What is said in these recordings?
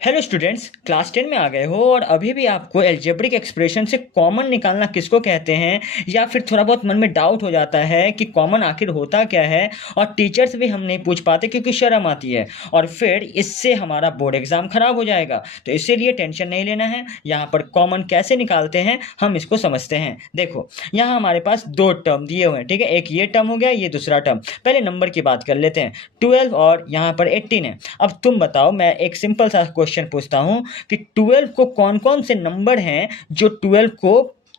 Hello students, class 10 में आ गए हो और अभी भी आपको एल्जेब्रिक एक्सप्रेशन से कॉमन निकालना किसको कहते हैं या फिर थोड़ा बहुत मन में डाउट हो जाता है कि कॉमन आखिर होता क्या है। और टीचर्स भी हम नहीं पूछ पाते क्योंकि शर्म आती है और फिर इससे हमारा बोर्ड एग्जाम खराब हो जाएगा। तो इसीलिए टेंशन नहीं लेना है। यहाँ पर कॉमन कैसे निकालते हैं हम इसको समझते हैं। देखो, यहाँ हमारे पास दो टर्म दिए हुए हैं, ठीक है। एक ये टर्म हो गया, ये दूसरा टर्म। पहले नंबर की बात कर लेते हैं। 12 और यहाँ पर 18 है। अब तुम बताओ, मैं एक सिंपल सा क्वेश्चन पूछता हूं कि 12 को कौन कौन से नंबर हैं जो 12 को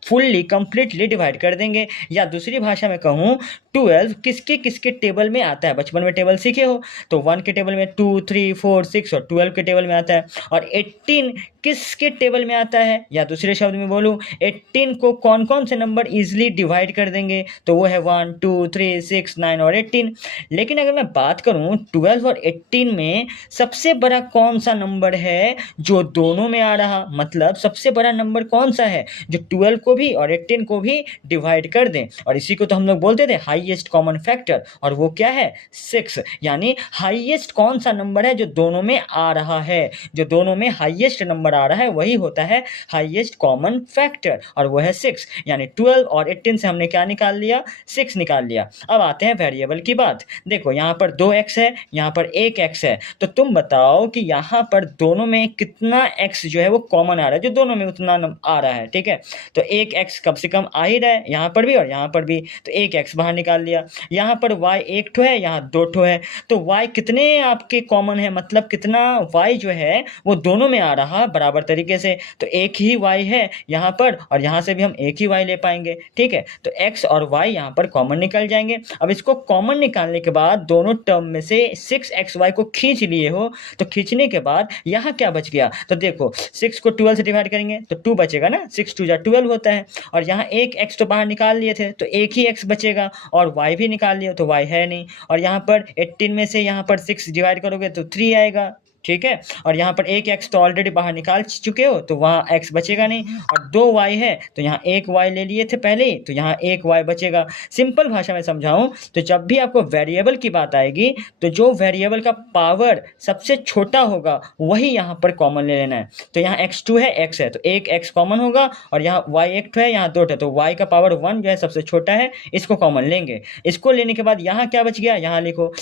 फुल्ली कंप्लीटली डिवाइड कर देंगे। या दूसरी भाषा में कहूं, 12 किसके किसके टेबल में आता है। बचपन में टेबल सीखे हो तो 1 के टेबल में 2 3 4 6 और 12 के टेबल में आता है। और 18 किसके टेबल में आता है, या दूसरे शब्द में बोलूं, 18 को कौन कौन से नंबर इजीली डिवाइड कर देंगे, तो वो है 1 2 3 6 9 और 18। लेकिन अगर मैं बात करूं 12 और 18 में सबसे बड़ा कौन सा नंबर है जो दोनों में आ रहा, मतलब सबसे बड़ा नंबर कौन सा है जो 12 को भी और 18 को भी डिवाइड कर दें। और इसी को तो हम लोग बोलते थे हाईएस्ट कॉमन फैक्टर, और वो क्या है 6। यानी हाईएस्ट कौन सा नंबर है जो दोनों में आ रहा है, जो दोनों में हाईएस्ट नंबर आ रहा है वही होता है हाईएस्ट कॉमन फैक्टर, और वो है 6। यानी 12 और 18 से हमने क्या निकाल लिया, 6 निकाल लिया। अब आते हैं वेरिएबल की बात। देखो, यहाँ पर 2x है, यहाँ पर 1x है। तो तुम बताओ कि यहाँ पर दोनों में कितना x जो है वो कॉमन आ रहा है, जो दोनों में उतना आ रहा है, ठीक है। तो 1x कम से कम आ ही रहा है, यहाँ पर भी और यहाँ पर भी। तो 1x बाहर निकाल लिया। यहाँ पर y एक ठो है, यहाँ दो ठो है। तो y कितने आपके कॉमन है, मतलब कितना y जो है वो दोनों में आ रहा बराबर तरीके से। तो एक ही y है यहाँ पर, और यहाँ से भी हम एक ही y ले पाएंगे, ठीक है। तो x और y यहाँ पर कॉमन निकल जाएंगे। अब इसको कॉमन निकालने के बाद दोनों टर्म में से 6xy को खींच लिए हो, तो खींचने के बाद यहाँ क्या बच गया, तो देखो 6 को 12 से डिवाइड करेंगे तो 2 बचेगा ना, 6 2 12 होता है। और यहाँ एक x तो बाहर निकाल लिए थे तो एक ही x बचेगा, और y भी निकाल लिए तो y है नहीं। और यहाँ पर 18 में से यहाँ पर 6 डिवाइड करोगे तो 3 आएगा, ठीक है। और यहाँ पर एक x तो ऑलरेडी बाहर निकाल चुके हो तो वहाँ x बचेगा नहीं। और 2y है तो यहाँ एक y ले लिए थे पहले ही, तो यहाँ एक y बचेगा। सिंपल भाषा में समझाऊं तो जब भी आपको वेरिएबल की बात आएगी तो जो वेरिएबल का पावर सबसे छोटा होगा वही यहाँ पर कॉमन ले लेना है। तो यहाँ x2 है, x है, तो एक x कॉमन होगा, और यहाँ y एक है, यहाँ दो है, तो y का पावर 1 जो है सबसे छोटा है, इसको कॉमन लेंगे। इसको लेने के बाद यहाँ क्या बच गया, यहाँ लिखो।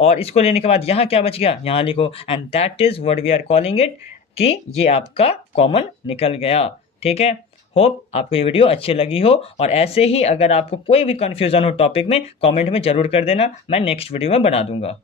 और इसको लेने के बाद यहाँ क्या बच गया, यहाँ लिखो। And that is what we are calling it, कि ये आपका कॉमन निकल गया, ठीक है। होप आपको ये वीडियो अच्छी लगी हो, और ऐसे ही अगर आपको कोई भी कंफ्यूजन हो टॉपिक में, कमेंट में जरूर कर देना, मैं नेक्स्ट वीडियो में बना दूंगा।